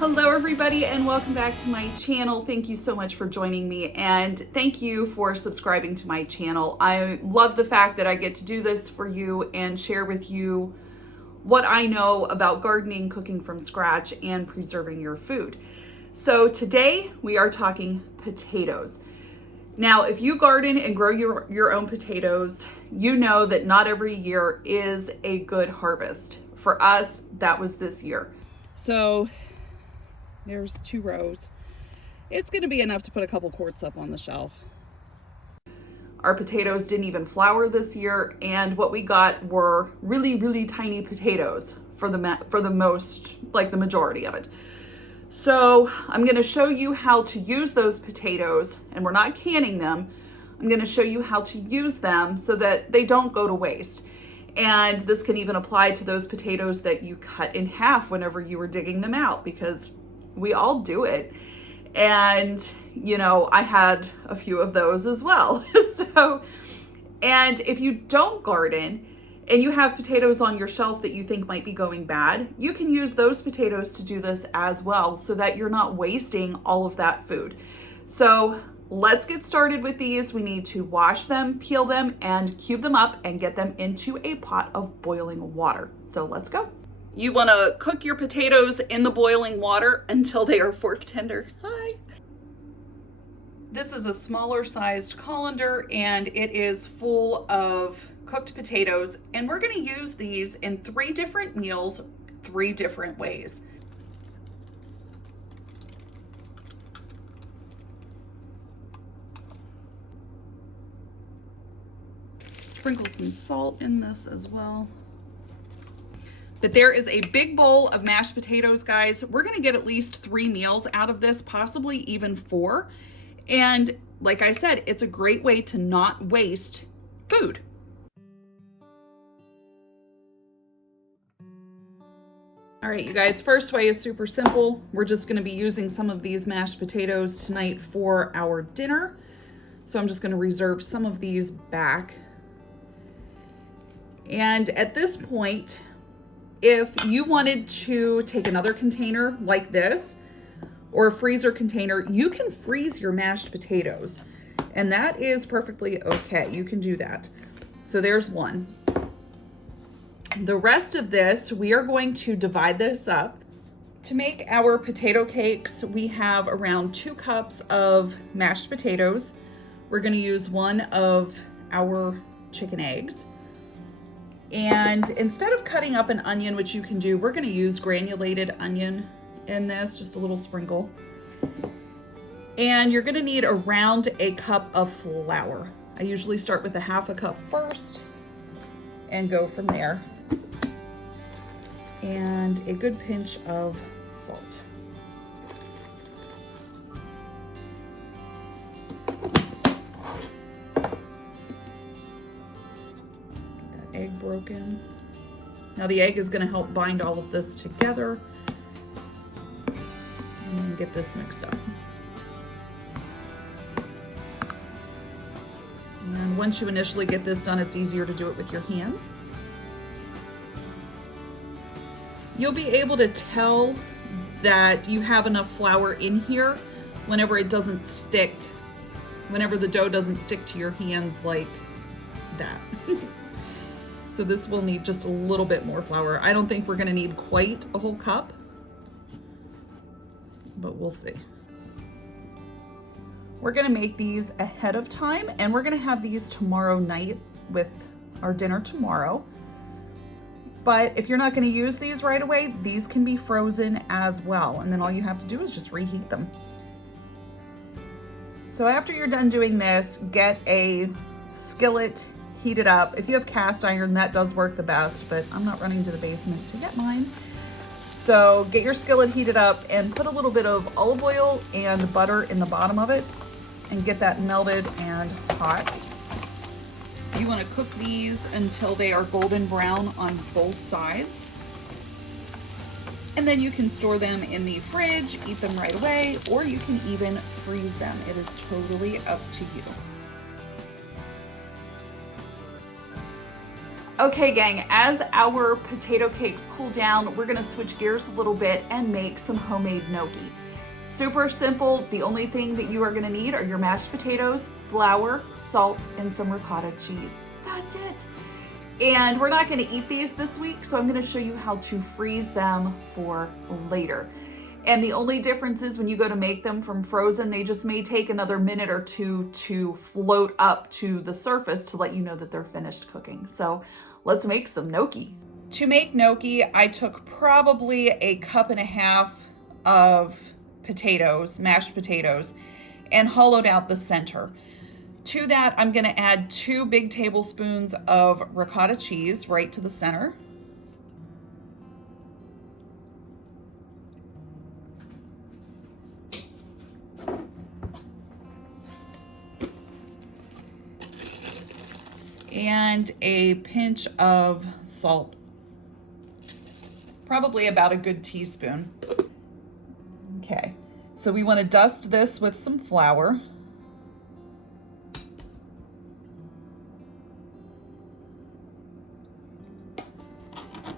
Hello everybody and welcome back to my channel. Thank you so much for joining me and thank you for subscribing to my channel. I love the fact that I get to do this for you and share with you what I know about gardening, cooking from scratch, and preserving your food. So today we are talking potatoes. Now, if you garden and grow your own potatoes, you know that not every year is a good harvest. For us, that was this year. So there's 2 rows. It's going to be enough to put a couple quarts up on the shelf. Our potatoes didn't even flower this year, and what we got were really tiny potatoes for the most, like the majority of it. So I'm going to show you how to use those potatoes, and we're not canning them. I'm going to show you how to use them so that they don't go to waste. And this can even apply to those potatoes that you cut in half whenever you were digging them out, because we all do it. And, you know, I had a few of those as well. And if you don't garden and you have potatoes on your shelf that you think might be going bad, you can use those potatoes to do this as well so that you're not wasting all of that food. So let's get started with these. We need to wash them, peel them, and cube them up and get them into a pot of boiling water. So let's go. You want to cook your potatoes in the boiling water until they are fork tender. Hi. This is a smaller sized colander and it is full of cooked potatoes, and we're going to use these in 3 different meals, 3 different ways. Sprinkle some salt in this as well. But there is a big bowl of mashed potatoes, guys. We're gonna get at least 3 meals out of this, possibly even 4. And like I said, it's a great way to not waste food. All right, you guys, first way is super simple. We're just gonna be using some of these mashed potatoes tonight for our dinner. So I'm just gonna reserve some of these back. And at this point, if you wanted to take another container like this or a freezer container, you can freeze your mashed potatoes, and that is perfectly okay. You can do that. So there's one. The rest of this, we are going to divide this up. To make our potato cakes, we have around 2 cups of mashed potatoes. We're going to use 1 of our chicken eggs. And instead of cutting up an onion, which you can do, we're going to use granulated onion in this, just a little sprinkle. And you're going to need around a cup of flour. I usually start with a 1/2 cup first and go from there. And a good pinch of salt. Egg broken. Now the egg is going to help bind all of this together and get this mixed up. And once you initially get this done, it's easier to do it with your hands. You'll be able to tell that you have enough flour in here whenever it doesn't stick, whenever the dough doesn't stick to your hands like that. So this will need just a little bit more flour. I don't think we're gonna need quite a whole cup, but we'll see. We're gonna make these ahead of time, and we're gonna have these tomorrow night with our dinner tomorrow. But if you're not gonna use these right away, these can be frozen as well. And then all you have to do is just reheat them. So after you're done doing this, get a skillet, heat it up. If you have cast iron, that does work the best, but I'm not running to the basement to get mine. So get your skillet heated up and put a little bit of olive oil and butter in the bottom of it and get that melted and hot. You want to cook these until they are golden brown on both sides. And then you can store them in the fridge, eat them right away, or you can even freeze them. It is totally up to you. Okay, gang, as our potato cakes cool down, we're gonna switch gears a little bit and make some homemade gnocchi. Super simple. The only thing that you are gonna need are your mashed potatoes, flour, salt, and some ricotta cheese. That's it. And we're not gonna eat these this week, so I'm gonna show you how to freeze them for later. And the only difference is when you go to make them from frozen, they just may take another minute or two to float up to the surface to let you know that they're finished cooking. So let's make some gnocchi. To make gnocchi, I took probably a cup and a half of potatoes, mashed potatoes, and hollowed out the center. To that, I'm gonna add 2 big tablespoons of ricotta cheese right to the center. And a pinch of salt, probably about a good teaspoon. Okay, so we want to dust this with some flour.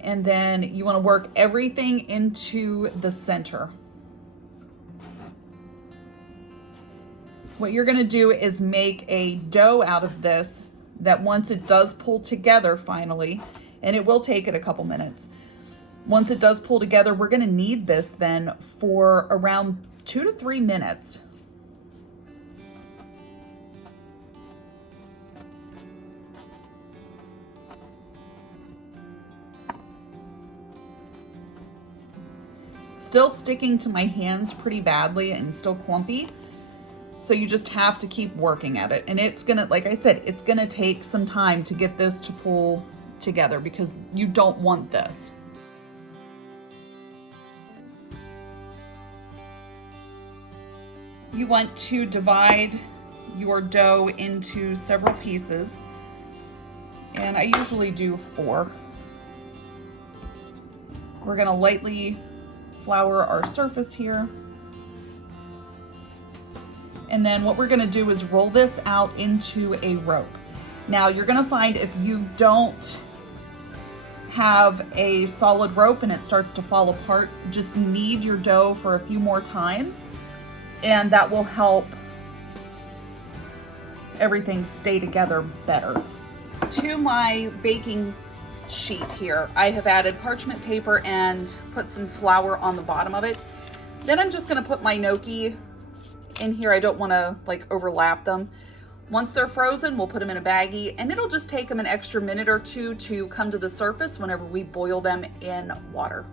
And then you want to work everything into the center. What you're going to do is make a dough out of this that once it does pull together finally, and it will take it a couple minutes, once it does pull together, we're going to knead this then for around 2 to 3 minutes. Still sticking to my hands pretty badly and still clumpy. So you just have to keep working at it. And it's gonna, like I said, it's gonna take some time to get this to pull together because you don't want this. You want to divide your dough into several pieces. And I usually do 4. We're gonna lightly flour our surface here. And then what we're gonna do is roll this out into a rope. Now you're gonna find if you don't have a solid rope and it starts to fall apart, just knead your dough for a few more times and that will help everything stay together better. To my baking sheet here, I have added parchment paper and put some flour on the bottom of it. Then I'm just gonna put my gnocchi in here. I don't want to like overlap them. Once they're frozen, we'll put them in a baggie and it'll just take them an extra minute or 2 to come to the surface whenever we boil them in water.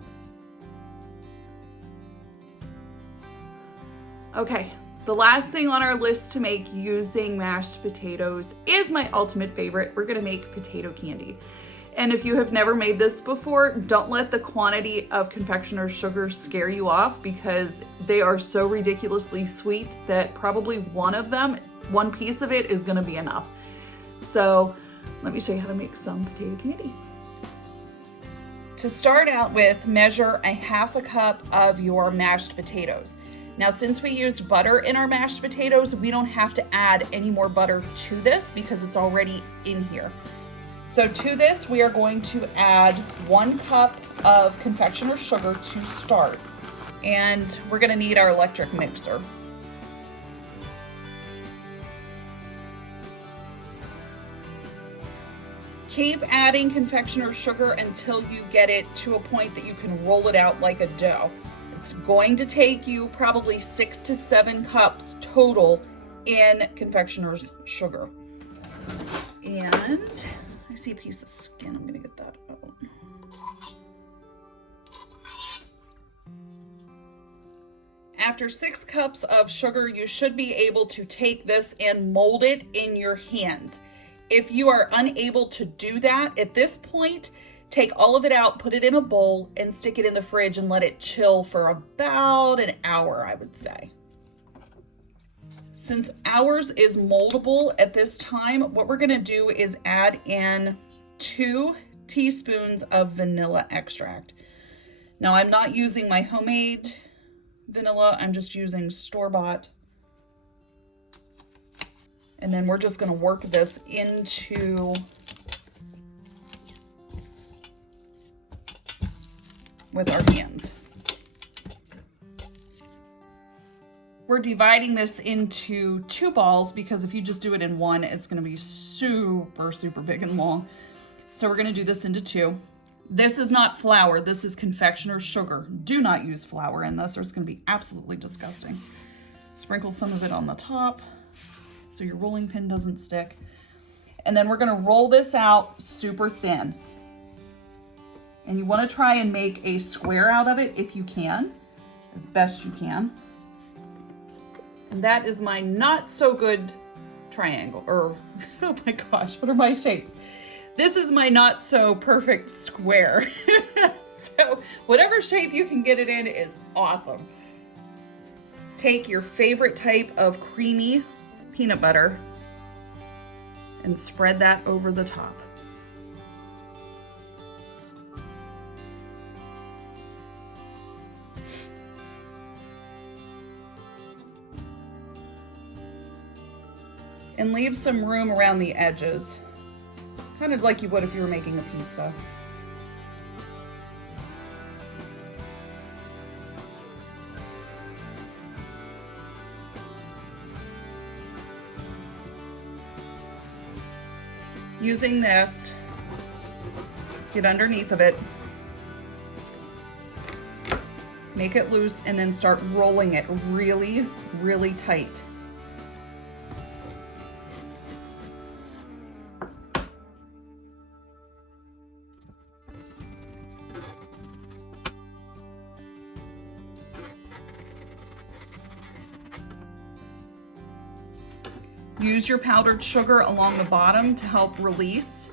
Okay, the last thing on our list to make using mashed potatoes is my ultimate favorite. We're gonna make potato candy. And if you have never made this before, don't let the quantity of confectioner's sugar scare you off because they are so ridiculously sweet that probably one piece of it is gonna be enough. So let me show you how to make some potato candy. To start out with, measure a 1/2 cup of your mashed potatoes. Now, since we used butter in our mashed potatoes, we don't have to add any more butter to this because it's already in here. So to this, we are going to add 1 cup of confectioner's sugar to start. And we're gonna need our electric mixer. Keep adding confectioner's sugar until you get it to a point that you can roll it out like a dough. It's going to take you probably 6 to 7 cups total in confectioner's sugar. And I see a piece of skin. I'm gonna get that out. After 6 cups of sugar, you should be able to take this and mold it in your hands. If you are unable to do that, at this point, take all of it out, put it in a bowl, and stick it in the fridge and let it chill for about an hour, I would say. Since ours is moldable at this time, what we're gonna do is add in 2 teaspoons of vanilla extract. Now, I'm not using my homemade vanilla, I'm just using store-bought. And then we're just gonna work this into with our hands. We're dividing this into 2 balls because if you just do it in one, it's going to be super, super big and long. So we're going to do this into 2. This is not flour. This is confectioner's sugar. Do not use flour in this or it's going to be absolutely disgusting. Sprinkle some of it on the top so your rolling pin doesn't stick. And then we're going to roll this out super thin. And you want to try and make a square out of it if you can, as best you can. And that is my not so good triangle, or oh my gosh, what are my shapes? This is my not so perfect square. So whatever shape you can get it in is awesome. Take your favorite type of creamy peanut butter and spread that over the top. And leave some room around the edges, kind of like you would if you were making a pizza. Using this, get underneath of it, make it loose, and then start rolling it really, really tight. Use your powdered sugar along the bottom to help release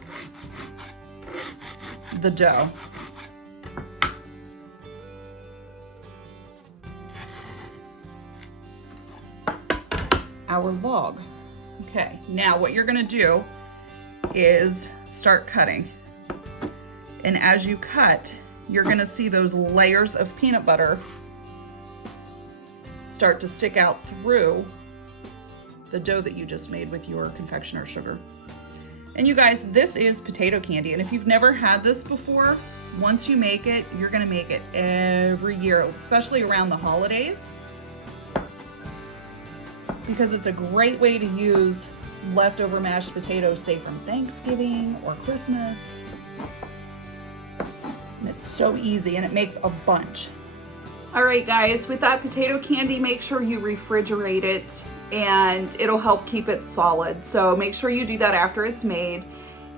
the dough. Our log. Okay, now what you're gonna do is start cutting. And as you cut, you're gonna see those layers of peanut butter start to stick out through the dough that you just made with your confectioner's sugar. And you guys, this is potato candy. And if you've never had this before, once you make it, you're gonna make it every year, especially around the holidays, because it's a great way to use leftover mashed potatoes, say from Thanksgiving or Christmas. And it's so easy and it makes a bunch. All right, guys, with that potato candy, make sure you refrigerate it and it'll help keep it solid. So make sure you do that after it's made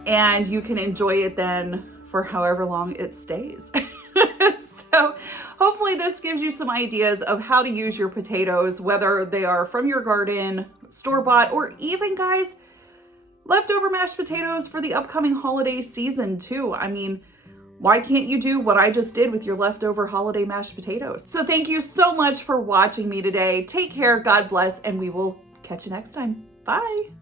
and you can enjoy it then for however long it stays. So hopefully this gives you some ideas of how to use your potatoes, whether they are from your garden, store-bought, or even, guys, leftover mashed potatoes for the upcoming holiday season too. I mean, why can't you do what I just did with your leftover holiday mashed potatoes? So thank you so much for watching me today. Take care, God bless, and we will catch you next time. Bye.